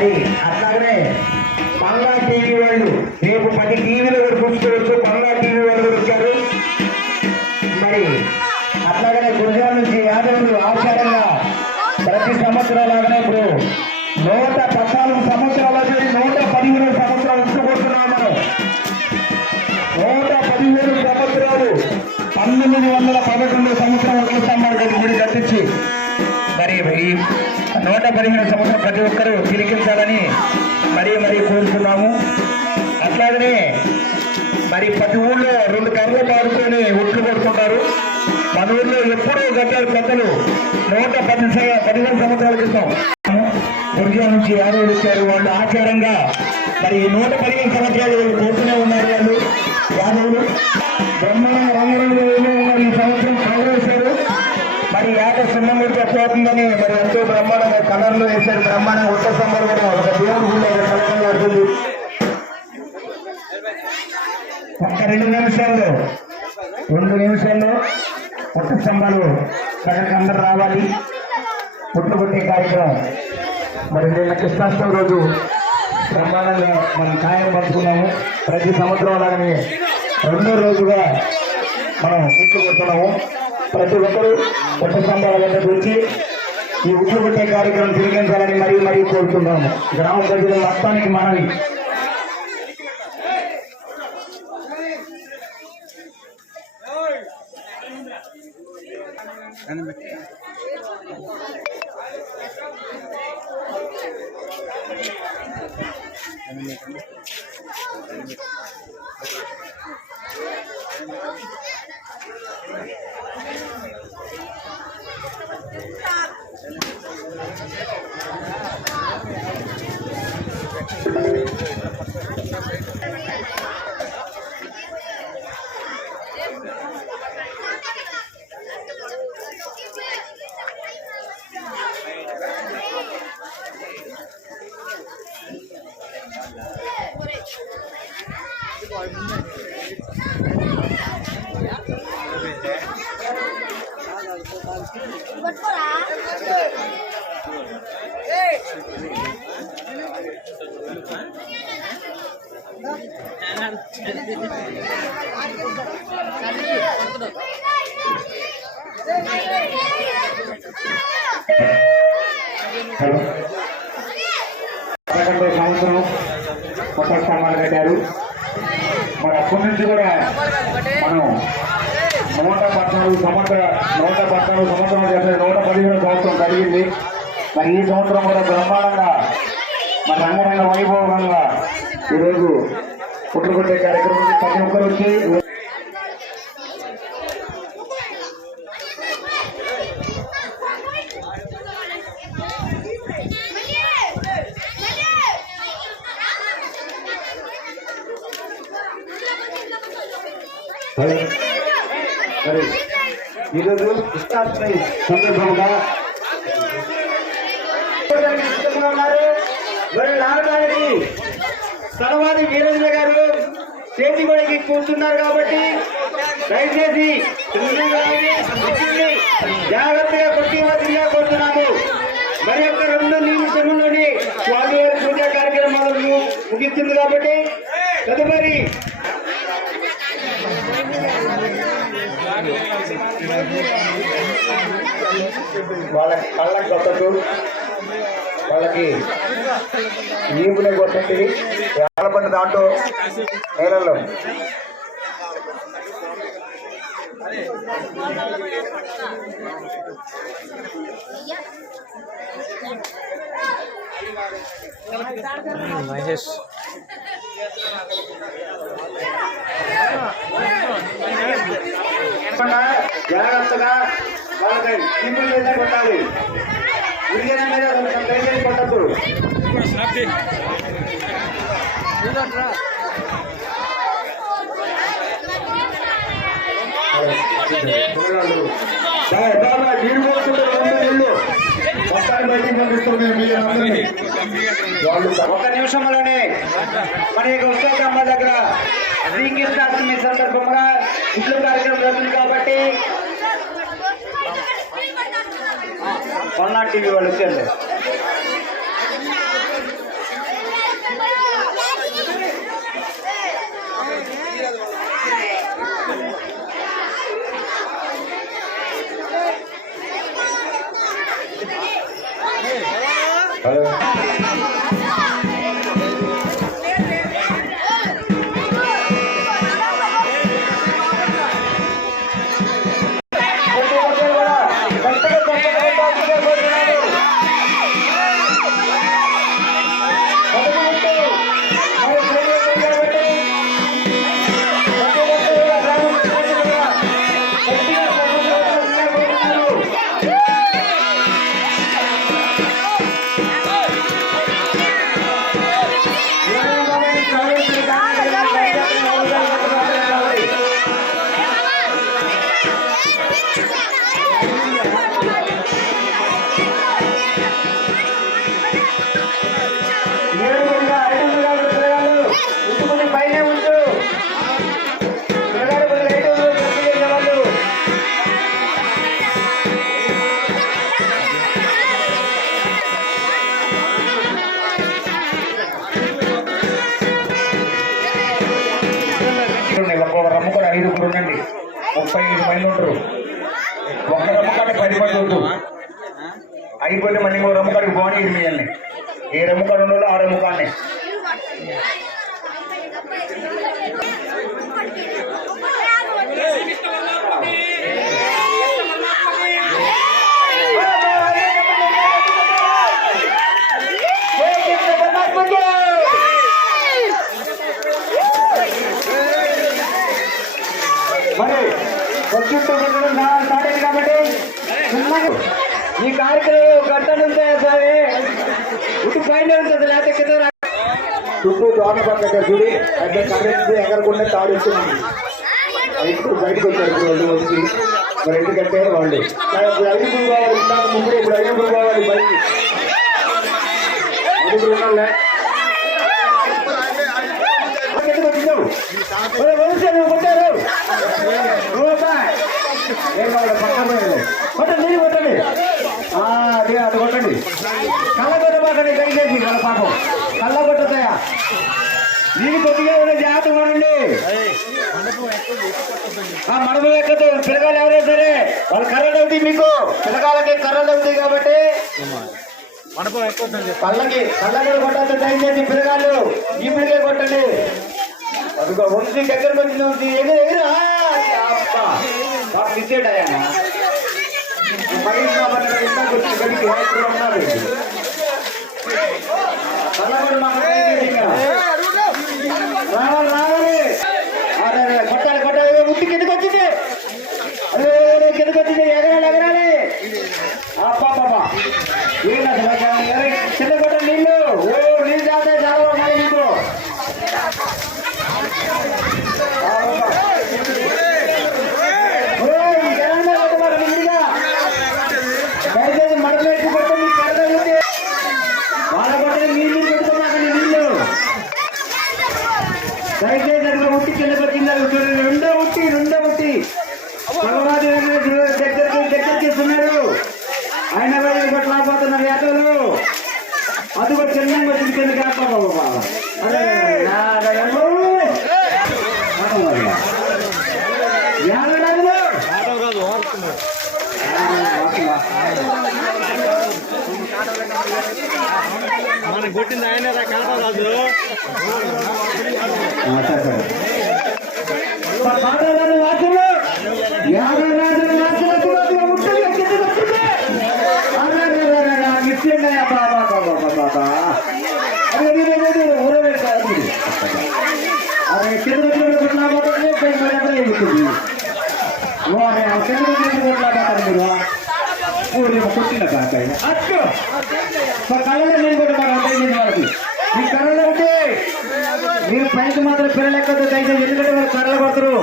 మరి అట్లాగనే బంగ్లా టీవీ వాళ్ళు రేపు 10 టీవీలు కూడా చూసుకోవచ్చు. బంగ్లా టీవీ వాళ్ళు కూడా వచ్చారు. మరి అట్లాగనే గుజరాత్ నుంచి యాదవులు ఆచారంగా ప్రతి సంవత్సరం లాగానే ఇప్పుడు 114 సంవత్సరాలు 115 సంవత్సరాలు ఉంచుకుంటున్నాం మనం. 115 సంవత్సరాలు 1911 సంవత్సరం వస్తున్నారు గుడి కట్టించి. మరి ఈ 115 సంవత్సరం ప్రతి ఒక్కరూ తిరిగించాలని మరీ కోరుతున్నాము. అట్లాగనే మరి ప్రతి ఊళ్ళో 2 కర్రలు పాడుకొని ఒట్లు కొడుతుంటారు. మన ఊళ్ళో ఎప్పుడూ కట్టారు పెద్దలు. 115 సంవత్సరాల క్రితం గుజరాత్ నుంచి యాదవులు వచ్చారు. వాళ్ళు ఆచారంగా మరి 115 సంవత్సరాలు కోరుతూనే ఉన్నారు. వాళ్ళు యాదవులు బ్రహ్మాండంగా రంగరంలో ఉన్నారు. ఈ సంవత్సరం కలర్ వేశారు. మరి ఏక సున్నమూర్తి పోతుందని మరి ఎంతో బ్రహ్మాండంగా కలర్లో వేశారు. బ్రహ్మాండంగా ఉత్త స్తంభాలు కూడా ఒక దేవుడు గుళ్ళ కలగడుతుంది. ఒక్క 2 నిమిషాల్లో ఉత్త స్తంభాలు సగం అందరూ రావాలి. పుట్లు కొట్టే కార్యక్రమం మరి నిన్న కృష్ణాష్టమి రోజు బ్రహ్మాండంగా మనం ఖాయం పంచుకున్నాము. ప్రతి సంవత్సరం అలాగనే 2వ రోజుగా మనం ఉట్లు కొడుతున్నాము. ప్రతి ఒక్కరూ పుట్ట స్తంభాల వద్దకు వచ్చి ఈ ఉట్లు కొట్టే కార్యక్రమం తిరిగించాలని మరీ కోరుతున్నాము. గ్రామ ప్రజల మొత్తానికి మనవి. సంవత్సరం కొత్త స్తంభాలు కట్టారు. మరి అప్పటి నుంచి కూడా మనం 114 సంవత్సరం చేస్తే 115 సంవత్సరం జరిగింది. మరి ఈ సంవత్సరం కూడా బ్రహ్మాండంగా మరి రంగరంగ వైభవంగా ఈరోజు పుట్లు కొట్టే కార్యక్రమం ప్రతి ఒక్కరు వచ్చి మరి ఈరోజు కృష్ణాష్టమి సందర్భంగా సలవారి వీరేంద్ర గారు చేతి కొడికి కూర్చున్నారు కాబట్టి దయచేసి జాగ్రత్తగా కొట్టిగా కోరుతున్నాము. మరి యొక్క 2 నిమిషంలోని స్వామివారి పూజా కార్యక్రమాలను ముగిస్తుంది కాబట్టి తదుపరి వాళ్ళ కళ్ళకి కొట్టద్దు, వాళ్ళకి ఈపులే కొట్టండి. వేలపడిన దాంట్లో నేలల్లో మహేష్ జాగ్రత్తగా వాళ్ళకి ఈపులు లేదా కొట్టాలి. విరిగిన మీద దయచేసి కొట్టద్దు. ఒక నిమిషంలోనే మన యొక్క ఉత్సవ దగ్గర శ్రీకృష్ణాష్టమి సందర్భంగా ఇట్లు కార్యక్రమం జరుగుతుంది కాబట్టి టీవీ వాళ్ళు వచ్చారు. ఐదుగురు ఉండండి, 35 మంది ఉంటారు. ఒక్క రమ్మకాన్ని 10 మంది వద్దు. అయిపోతే మళ్ళీ ఇంకో రమ్మకాడికి పోనీ ఇది మిమ్మల్ని ఏ రమ్మకాడు ఉండో ఆ రమ్మకాన్ని కాబట్టి ఈ కార్యక్రమం గంటలు ఉంటాయా సరే ఇటు పైన ఉంటుంది లేకపోతే కింద చుట్టూ దోమ పక్క చూడి అయితే కరెంట్ ఎగరకుండా తాడు ఇస్తున్నాను ఇప్పుడు బయటకు వచ్చారు వాళ్ళు వచ్చి మరి ఎందుకంటే వాళ్ళు ఐదుగురు కావాలి ఇందాక ముగ్గురు ఇప్పుడు ఐదుగురు కావాలి బయట ఐదుగురు ఉండాలే కొట్టారు ఏం కావాలి కొట్టండి నీళ్ళు కొట్టండి అదే అది కొట్టండి కళ్ళ కొట్టబాకండి దయచేసి వాళ్ళ పాపం కళ్ళ కొట్టతాయా నీళ్ళు కొద్దిగా జాగ్రత్త పడండి మడమ ఎక్కదు పిల్లగాలు ఎవరైనా సరే వాళ్ళు కర్రలు అవుతాయి మీకు పిల్లగాలకి కర్రలు అవుతాయి కాబట్టి కళ్ళకి కళ్ళ కూడా కొట్టద్దు దయచేసి పిల్లగాళ్ళు ఈ పిల్లకే కొట్టండి అదిగో వంశీ దగ్గరకు వచ్చిన వంశీ ఎగురు ఎగురు ఇచ్చేటాయా మహేష్ బాబు ఇంటికి వచ్చిన గడికి ఉన్నారు రావాలి రావాలి కొట్టాలి కొట్టాలి ఉట్టి కిందకి వచ్చింది అదే కిందకి వచ్చింది ఎగరాలి ఎగరాలి పాపా ఏం అసలు చిన్న కొట్ట నీళ్ళు నీళ్ళు తాగుతాయి చాలా ఉన్నాయి నీకు దయచేసి అట్లా ఉట్టి కిందకి వచ్చింది రెండో ఉట్టి భగవాది దగ్గరికి ఇస్తున్నారు ఆయన కొట్టలేకపోతున్నారు ఏటలు అది కూడా చిన్నగా వచ్చింది కిందకి మన కొట్టింది ఆయన కాదా రాజు కొట్టిన కళ్ళలో నేను కొట్టున్నాను వాళ్ళకి మీ కర్రలు ఉంటే మీరు పైకి మాత్రం పిల్లలు ఎక్కదు దయచేసి ఎందుకంటే వాళ్ళు కర్రలు కొడతారు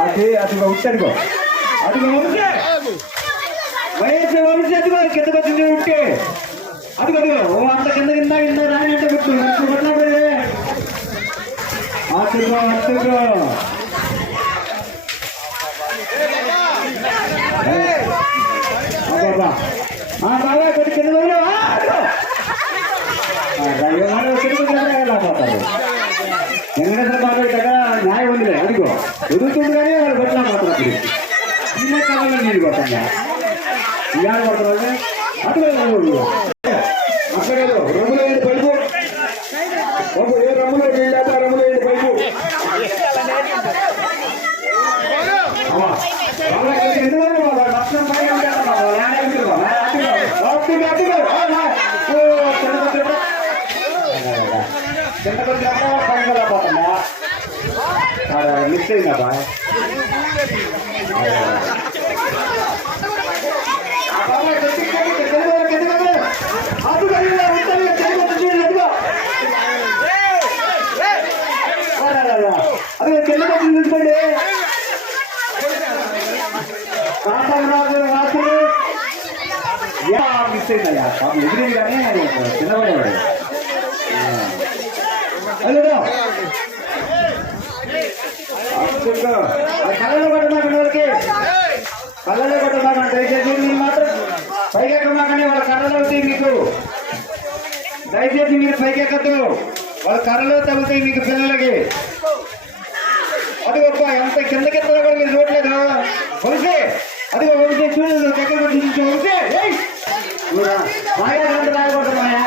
అదే అదిగో ఉట్టనుకో అదిగో వంశే వయసు వంశీ అదిగో కిందకు వచ్చింది ఉంటే అదిగో అదిగో అంత కింద రాని అంటే గుర్తు కొట్టినా పోయే అదిగో బాబా కొద్ది కింద పోతారు వెంకటేశ్వర బాబు దగ్గర న్యాయం ఉంది అదిగో ఎదుగుతుంది కానీ వాళ్ళు కొట్లా పోతారు అప్పుడు చిన్న కాలంలో నీళ్ళు కొట్టాలి ఇవాళ కొడతారు అదిగో చెప్పలేదు రొమ్ములో ఏంటి పైపు ఏ రమ్ములో నీళ్ళు ఆ రమ్ములో ఏంటి పైపు లక్షణం పైన చిన్నపోతుందా మిస్ అయిందా బాయ్ అదే చిన్నపోతుంది చూసుకోండి రాత్రులు మిస్ అయిందయ్యా పాపం ఎదురు కానీ చిన్నవాడు కళ్ళలో కొట్టమాకండి వాళ్ళకి కళ్ళలో కొట్టమాకండి దయచేసి మీరు మాత్రం పైకెక్కమాకండి వాళ్ళ కర్రలు అవుతాయి మీకు దయచేసి మీరు పైకెక్కద్దు వాళ్ళ కర్రలో తగ్గుతాయి మీకు పిల్లలకి అది గొప్ప ఎంత కిందకెత్తలో కూడా మీరు చూడలేదు వంశీ అది వంశీ చూడలేదు దగ్గర వంశీ బాగా రెండు రాయబడుతున్నాయా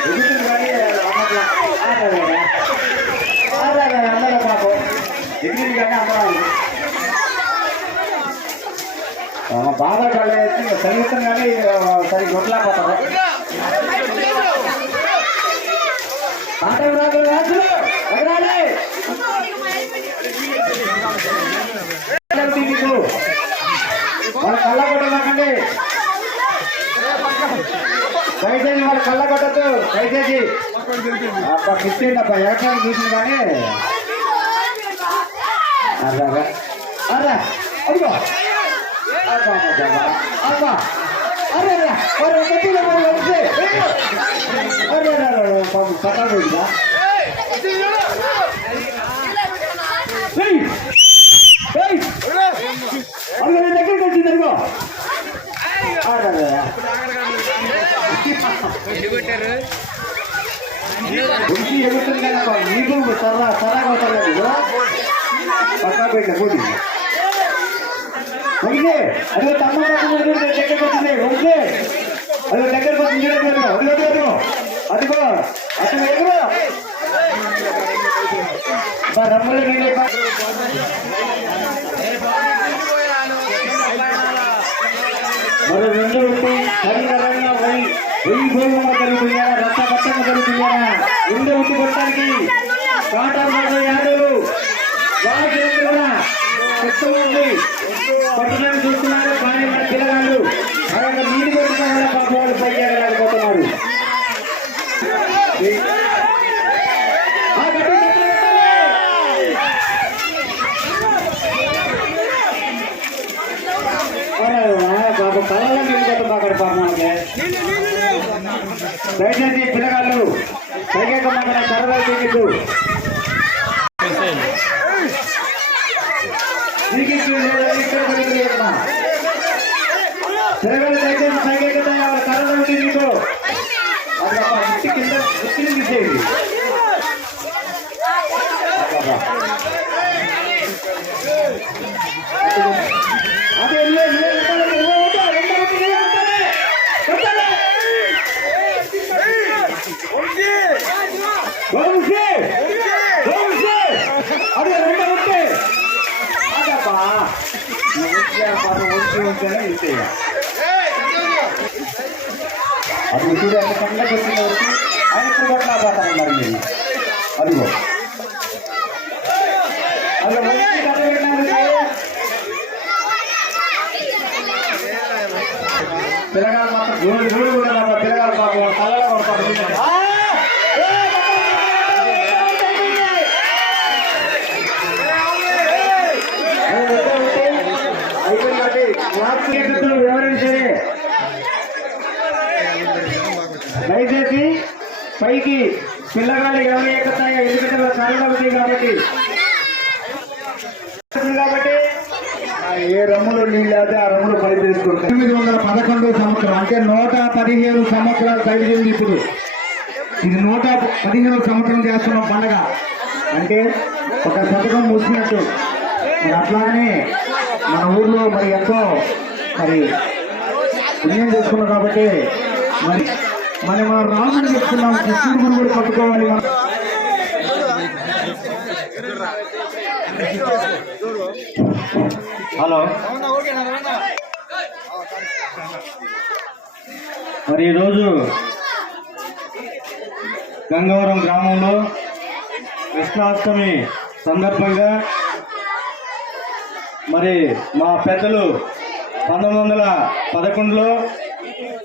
ఎదుగుతుంది కానీ అందరూ పాపం ఎగిరింది కానీ అమ్మరాలు బాగా కళ్ళేసి చదివిస్తాం కానీ సరి గొడ్లాపోతారు ఆటలు రాజులు రాజులు ఎగరాలి మీకు వాళ్ళ కళ్ళ కొట్టమాకండి దయచేసి వాళ్ళ కళ్ళ కొట్టద్దు దయచేసి అబ్బా కిచ్చేయండి అబ్బా ఎలక్ట్రానిక్ చూసింది కానీ అర్రా అర్రా అదిగో అబ్బా అబ్బా అరే పట్టాలు పోయిందా అదిగో దగ్గరికి వచ్చింది అదిగో ఎగురుతుంది కదా నీకు సరగా అవుతారు పట్టా పోయిందా పోటీ వంశీ అదిగో తమ్మ దగ్గరకు వచ్చింది వంశీ అదిగో దగ్గరకు వచ్చింది అదిగో అదిగో అసలు ఎగురు రమ్మలు మరో రెండు ఉంటే శరీరంగా వెయ్యి భోగం జరుగుతున్నారా రక్త పట్టణ జరుగుతున్నారా రెండు ఉట్టి కొట్టడానికి కాటాలు యాదవులు వాటి కూడా చెప్తూ ఉంది పట్టణాన్ని చూస్తున్నారు కానీ మన పిల్లగాళ్ళు అలాగ నీరు కొట్టడం వల్ల పాప వాళ్ళు పైకి ఎగలేకపోతున్నారు పాప కళ్ళలో నీళ్ళు కొట్టమాకండి పాప మనకి దయచేసి పిల్లగాళ్ళు పైకెక్కమాకడ సరదాలు తీయద్దు పిల్లగాళ్ళు దయచేసి పైకెక్కుతాయి వాళ్ళ కర్రలు ఉంటుంది నీకు అది గుట్టి కింద గుర్తిని తీసేయండి అదే అదే రెండో ఉంటే అదబ్బా ఉంటేనే ఇస్తే అది చూడు ఎంత కండకి వచ్చిన వచ్చి ఆయన ఇప్పుడు కొట్లా పోతారన్నారు మీరు అదిగో అదిగో మంచి కథ పెట్టినారు పిల్లగాలు మాత్రం చూడు కూడా పిల్లగాలు పాపం కళ్ళలో కొడతారు వివరించే దయచేసి పైకి పిల్లగాళ్ళు ఎవరు ఎక్కుతాయో ఎందుకంటే కాళ్ళు అవుతాయి కాబట్టి ఏ రమ్ములు నీళ్ళు అయితే ఆ రమ్ములు పని చేసుకుంటారు 911 సంవత్సరం అంటే 115 సంవత్సరాలు కలిగింది ఇప్పుడు ఇది 115 సంవత్సరం చేస్తున్నాం పండగ అంటే ఒక శతకం మూసినట్టు మరి అట్లాగనే మన ఊర్లో మరి ఎంతో మరి పుణ్యం చేసుకున్నాం కాబట్టి మరి మన రాముని చెప్తున్నాం, కృష్ణుడు కూడా పట్టుకోవాలి. హలో, మరి ఈరోజు గంగవరం గ్రామంలో కృష్ణాష్టమి సందర్భంగా మరి మా పెద్దలు 1911లో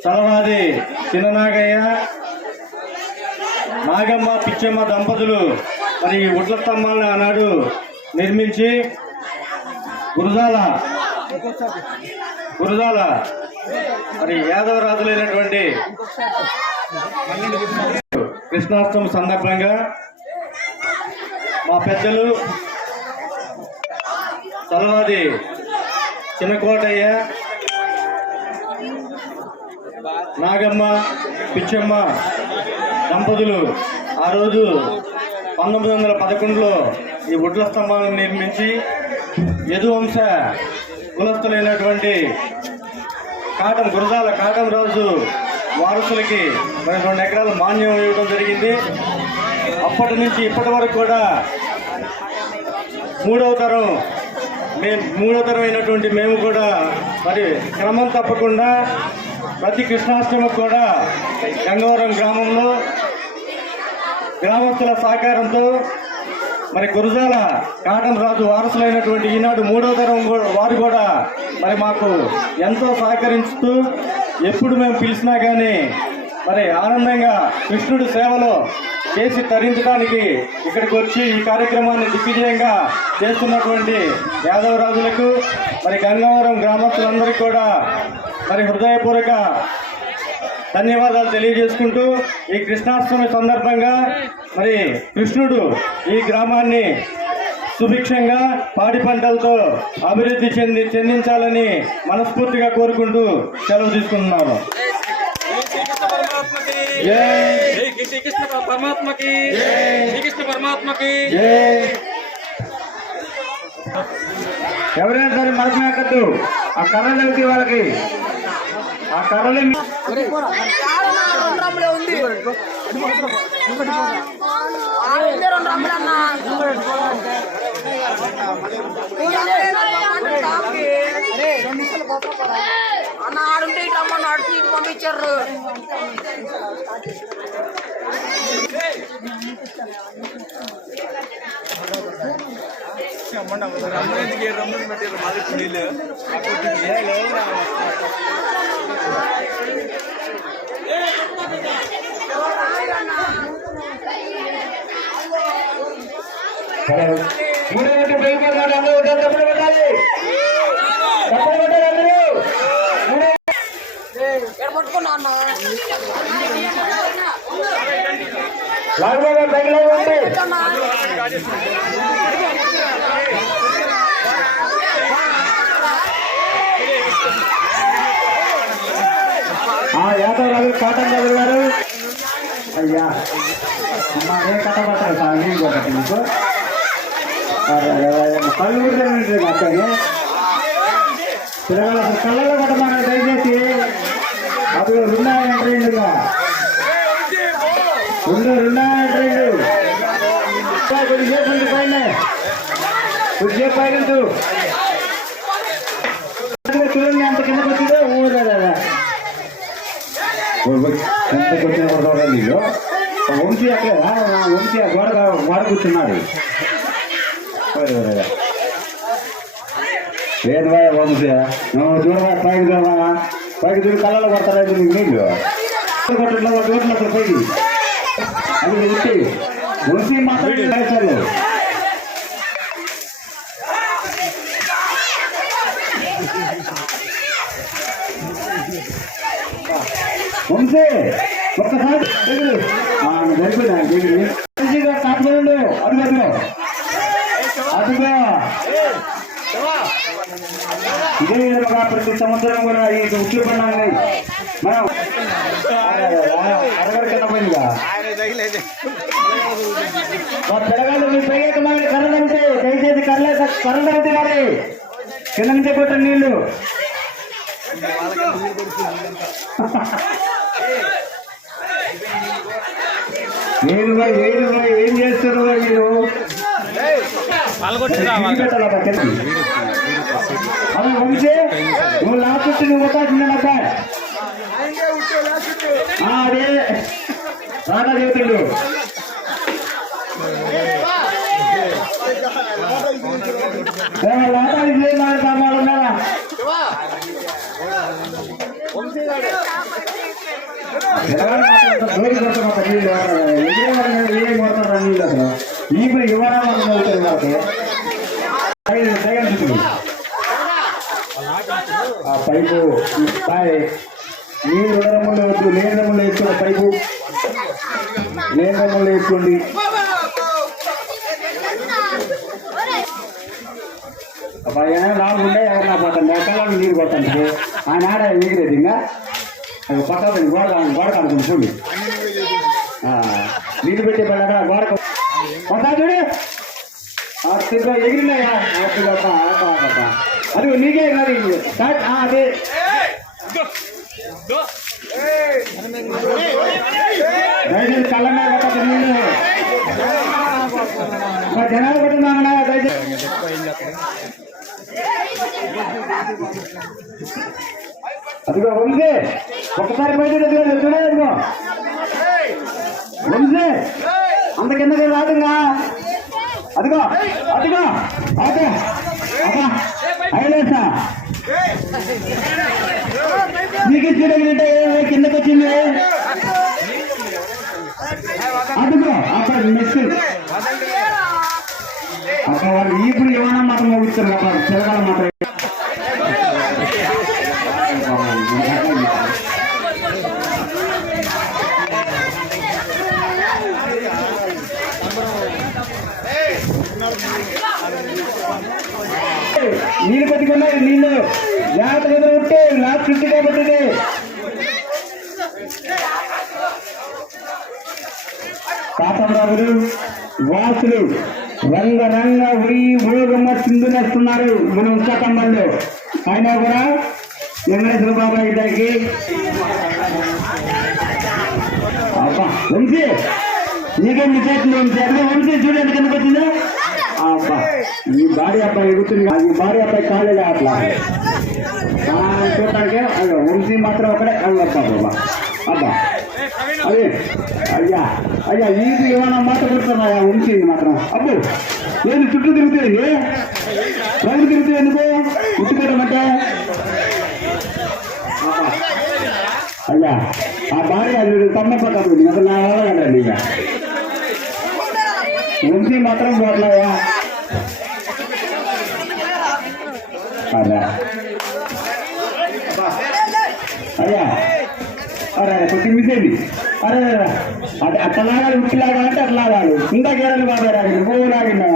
చలవాది చిన్ననాగయ్య నాగమ్మ పిచ్చమ్మ దంపతులు మరి ఉడ్ల స్తంభాలను ఆనాడు నిర్మించి గురజాల మరి యాదవ రాజులైనటువంటి కృష్ణాష్టమి సందర్భంగా మా పెద్దలు చలవాది చిన్నకోటయ్య నాగమ్మ పిచ్చమ్మ దంపతులు ఆ రోజు 1911లో ఈ ఉడ్ల స్తంభాలను నిర్మించి యదువంశ కులస్తులైనటువంటి గురజాల కాటం రాజు వారసులకి మరి 2 ఎకరాల మాన్యం ఇవ్వడం జరిగింది. అప్పటి నుంచి ఇప్పటి వరకు కూడా మూడవ తరం అయినటువంటి మేము కూడా మరి క్రమం తప్పకుండా ప్రతి కృష్ణాష్టమి కూడా గంగవరం గ్రామంలో గ్రామస్తుల సహకారంతో మరి గురజాల కాటం రాజు వారసులైనటువంటి ఈనాడు 3వ తరం వారు కూడా మరి మాకు ఎంతో సహకరిస్తూ ఎప్పుడు మేము పిలిచినా కానీ మరి ఆనందంగా కృష్ణుడి సేవలో చేసి తరించడానికి ఇక్కడికి వచ్చి ఈ కార్యక్రమాన్ని దిగ్విజయంగా చేస్తున్నటువంటి యాదవరాజులకు మరి గంగవరం గ్రామస్తులందరికీ కూడా మరి హృదయపూర్వక ధన్యవాదాలు తెలియజేసుకుంటూ ఈ కృష్ణాష్టమి సందర్భంగా మరి కృష్ణుడు ఈ గ్రామాన్ని సుభిక్షంగా పాడి పంటలతో అభివృద్ధి చెందించాలని మనస్ఫూర్తిగా కోరుకుంటూ సెలవు తీసుకుంటున్నాను. ఎవరైనా సరే మనకు మేకద్దు ఆ కర్రలు వెళ్తే వాళ్ళకి ఆ కర్రలు అన్న ఆడుంటే ఇటు రమ్మని అడిచి ఇటు పంపించారు. పట్టుకున్నా అన్న యాదవ్ రాజు కాటన్ రాజు గారు అయ్యా అమ్మా ఏ కట్టబట్టారు సార్ మీకు కళ్ళు కూడా అక్కడికి పిల్లలు కళ్ళలో కొట్టమని దయచేసి అది 2 ఎంట్రీలుగా 2 ఎంట్రీలు కొద్దిసేపు ఉంది పైన కొద్దిసేపు పైన చూడండి అంత కిందకి వచ్చిందో ఊరేదా ఎంతకు వచ్చిన కొడతా నీళ్ళు వంశీ అక్కడ వంశీ గోడ కూర్చున్నాడు. ఏది బాయ్ వంశీ నువ్వు చూడవా పైకి చూడవా పైకి చూడు కళ్ళలో కొడతారైతే నీకు నీళ్ళు కొట్టున్నావు చూడలేదు పైకి అది వంశీ వంశీ మాట్లాడి వంశీ ఒక్కసారి జరిపిందా కాకపోయిండు అడుగు అటుగా ఇదే విధంగా ప్రతి సంవత్సరం కూడా ఈ ఉట్లు పడినాయి మనం అరగడ కింద పోయిందిగా పిల్లగాళ్ళు మీ పైకి మరి కరెంట్ అంటే దయచేసి కరెంట్ అయితే మరి కింద నుంచే కొట్టండి నీళ్లు ఏం చేస్తున్నారు మీరు? అలా వంశీ నువ్వు లాస్ట్ నువ్వు కొట్టాల్సిందనబ్బా. అదే రాధా చెబుతుండు. సామాన్లు ఉన్నారా? ఇప్పుడు యువరాలు ఆ పైపు నీళ్ళు ఉండడంలో వద్దు, లేనములు వేసుకున్న పైపు లేనములు వేసుకోండి. అబ్బాయి నాలుగు ఉండే ఎవరు పోతాను ఎక్కడానికి నీరు పోతాను ఆయన ఆడ ఎగిరేది ఇంకా పక్కన గోడ కనుక్కుంది చూడు. నీళ్ళు పెట్టే పడ్డాక గోడ పోతా చూడు ఎగిరినాయా అది నీకే కాదు అదే దయచేసి కళ్ళ మీద పట్టదు నీళ్ళు జనాలు పట్టున్నామన్నా దయచేసి. అదిగో వంశీ ఒకసారి బయట చూడే అదిగో వంశీ అంత కిందకి రాదుగా. అదిగో అదిగో ఓకే అయిలేసా నీకు చూడగలిగితే కిందకి వచ్చింది. అదిగో అక్కడ నెక్స్ట్ అక్కడ వాళ్ళు ఇప్పుడు ఏమైనా మాత్రం ముగిస్తారు అక్కడ చిరకాల మాత్రం. నీళ్ళు పట్టుకున్నారు నీళ్ళు జాగ్రత్తగా ఉంటే లాస్ట్ చుట్టూ కాబట్టి కాపరాజులు వాసులు రంగరంగ ఊగమ్మ చిందునేస్తున్నారు మన ఉత్సాహంలో. అయినా కూడా వెంకటేశ్వర బాబు ఇద్దరికి అబ్బా వంశీ నీకేం చేతులు వంశీ చూడండి కిందకు వచ్చిందా. అబ్బా ఈ భార్య అబ్బాయి ఎగుతుంది ఈ భార్య అబ్బాయి కాలేదు అట్లా చూడటానికి వంశీ మాత్రం ఒకడే అబ్బా బాబా అబ్బా అదే అయ్యా అయ్యా ఇది ఏమైనా మాట కొడుతున్నాయా వంశీ మాత్రం. అబ్బో నేను చుట్టూ తిరుగుతుంది రైలు తిరుగుతుంది ఎందుకు ఉట్టుకోవడమంటే. అయ్యా ఆ భార్య తమ్మపడ్డది అసలు నా వల్ల కదండి. ఇక వంశీ మాత్రం పోట్లాయా అదే అయ్యా అరే కొంచెం మిసేది అరే అది అట్లా లాగాలి ఉట్టి లాగాలంటే అట్లా లాగాలి ఇంకా గేరలు బాగా రాగింది పువ్వు లాగిందా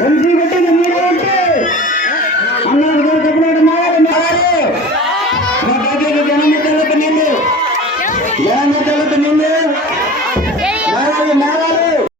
వంశీ కొట్టింది మీరు కొట్టి అన్నారు చెప్పినట్టు జనం జనం